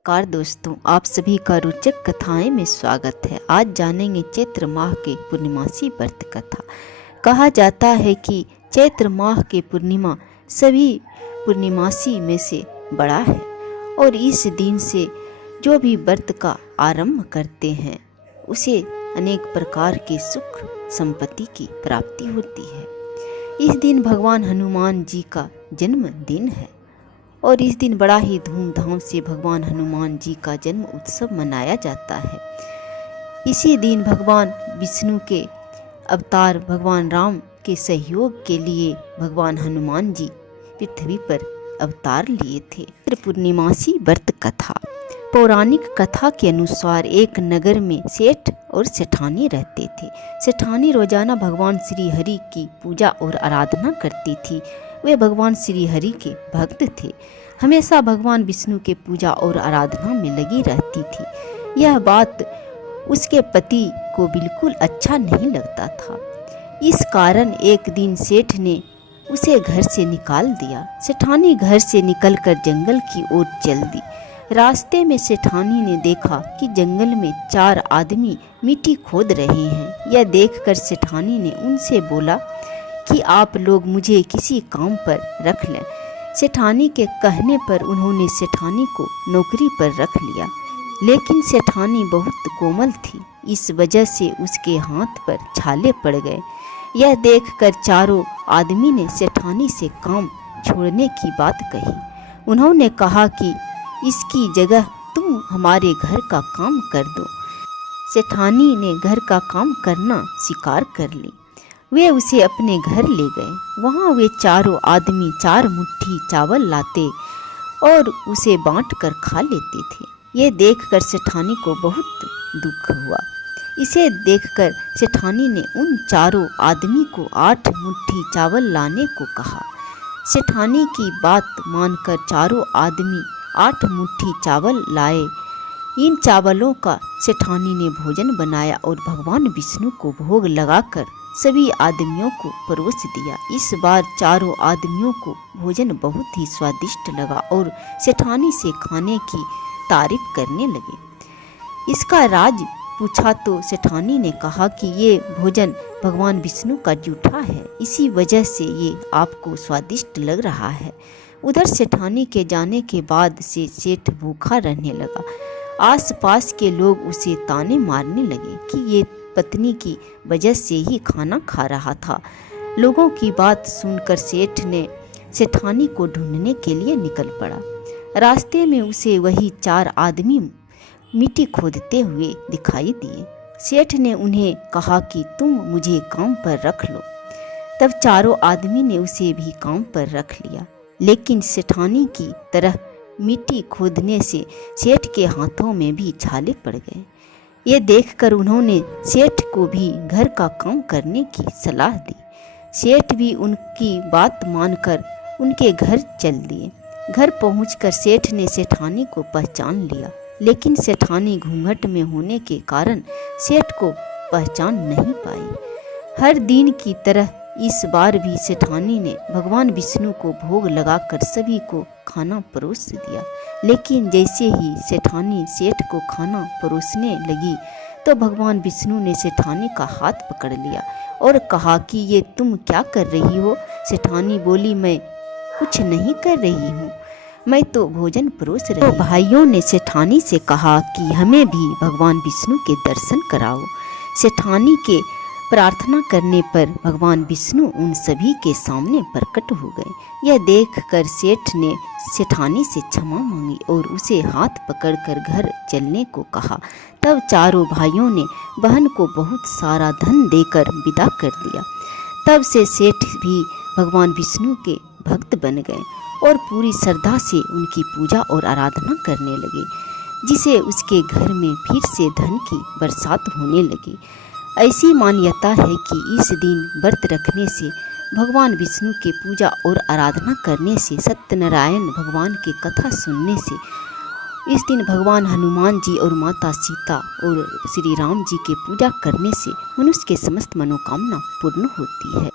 नमस्कार दोस्तों, आप सभी का रोचक कथाएं में स्वागत है। आज जानेंगे चैत्र माह के पूर्णिमासी व्रत कथा। कहा जाता है कि चैत्र माह के पूर्णिमा सभी पूर्णिमासी में से बड़ा है और इस दिन से जो भी व्रत का आरंभ करते हैं उसे अनेक प्रकार के सुख संपत्ति की प्राप्ति होती है। इस दिन भगवान हनुमान जी का जन्मदिन है और इस दिन बड़ा ही धूमधाम से भगवान हनुमान जी का जन्म उत्सव मनाया जाता है। इसी दिन भगवान विष्णु के अवतार भगवान राम के सहयोग के लिए भगवान हनुमान जी पृथ्वी पर अवतार लिए थे। पूर्णिमासी व्रत कथा। पौराणिक कथा के अनुसार एक नगर में सेठ और सेठानी रहते थे। सेठानी रोजाना भगवान श्री हरि की पूजा और आराधना करती थी। वे भगवान श्री हरि के भक्त थे, हमेशा भगवान विष्णु के पूजा और आराधना में लगी रहती थी। यह बात उसके पति को बिल्कुल अच्छा नहीं लगता था। इस कारण एक दिन सेठ ने उसे घर से निकाल दिया। सेठानी घर से निकलकर जंगल की ओर चल दी। रास्ते में सेठानी ने देखा कि जंगल में 4 आदमी मिट्टी खोद रहे हैं। यह देखकर सेठानी ने उनसे बोला कि आप लोग मुझे किसी काम पर रख लें। सेठानी के कहने पर उन्होंने सेठानी को नौकरी पर रख लिया, लेकिन सेठानी बहुत कोमल थी, इस वजह से उसके हाथ पर छाले पड़ गए। यह देखकर चारों आदमी ने सेठानी से काम छोड़ने की बात कही। उन्होंने कहा कि इसकी जगह तुम हमारे घर का काम कर दो। सेठानी ने घर का काम करना स्वीकार कर ली। वे उसे अपने घर ले गए। वहाँ वे चारों आदमी 4 मुट्ठी चावल लाते और उसे बांट कर खा लेते थे। ये देखकर सेठानी को बहुत दुख हुआ। इसे देखकर सेठानी ने उन चारों आदमी को 8 मुट्ठी चावल लाने को कहा। सेठानी की बात मानकर चारों आदमी 8 मुट्ठी चावल लाए। इन चावलों का सेठानी ने भोजन बनाया और भगवान विष्णु को भोग लगाकर सभी आदमियों को परोस दिया। इस बार चारों आदमियों को भोजन बहुत ही स्वादिष्ट लगा और सेठानी से खाने की तारीफ करने लगे। इसका राज पूछा तो सेठानी ने कहा कि ये भोजन भगवान विष्णु का जूठा है, इसी वजह से ये आपको स्वादिष्ट लग रहा है। उधर सेठानी के जाने के बाद से सेठ भूखा रहने लगा। आसपास के लोग उसे ताने मारने लगे कि ये पत्नी की वजह से ही खाना खा रहा था। लोगों की बात सुनकर सेठ ने सेठानी को ढूंढने के लिए निकल पड़ा। रास्ते में उसे वही 4 आदमी मिट्टी खोदते हुए दिखाई दिए। सेठ ने उन्हें कहा कि तुम मुझे काम पर रख लो। तब चारों आदमी ने उसे भी काम पर रख लिया, लेकिन सेठानी की तरह मिट्टी खोदने से सेठ के हाथों में भी छाले पड़ गए। ये देखकर उन्होंने सेठ को भी घर का काम करने की सलाह दी। सेठ भी उनकी बात मानकर उनके घर चल दिए। घर पहुंचकर सेठ ने सेठानी को पहचान लिया, लेकिन सेठानी घूंघट में होने के कारण सेठ को पहचान नहीं पाई। हर दिन की तरह इस बार भी सेठानी ने भगवान विष्णु को भोग लगाकर सभी को खाना परोस दिया, लेकिन जैसे ही सेठानी सेठ को खाना परोसने लगी तो भगवान विष्णु ने सेठानी का हाथ पकड़ लिया और कहा कि ये तुम क्या कर रही हो। सेठानी बोली, मैं कुछ नहीं कर रही हूँ, मैं तो भोजन परोस रही हूँ। भाइयों ने सेठानी से कहा कि हमें भी भगवान विष्णु के दर्शन कराओ। सेठानी के प्रार्थना करने पर भगवान विष्णु उन सभी के सामने प्रकट हो गए। यह देखकर सेठ ने सेठानी से क्षमा मांगी और उसे हाथ पकड़कर घर चलने को कहा। तब चारों भाइयों ने बहन को बहुत सारा धन देकर विदा कर दिया। तब से सेठ भी भगवान विष्णु के भक्त बन गए और पूरी श्रद्धा से उनकी पूजा और आराधना करने लगे, जिसे उसके घर में फिर से धन की बरसात होने लगी। ऐसी मान्यता है कि इस दिन व्रत रखने से, भगवान विष्णु की पूजा और आराधना करने से, सत्यनारायण भगवान की कथा सुनने से, इस दिन भगवान हनुमान जी और माता सीता और श्री राम जी की पूजा करने से मनुष्य के समस्त मनोकामना पूर्ण होती है।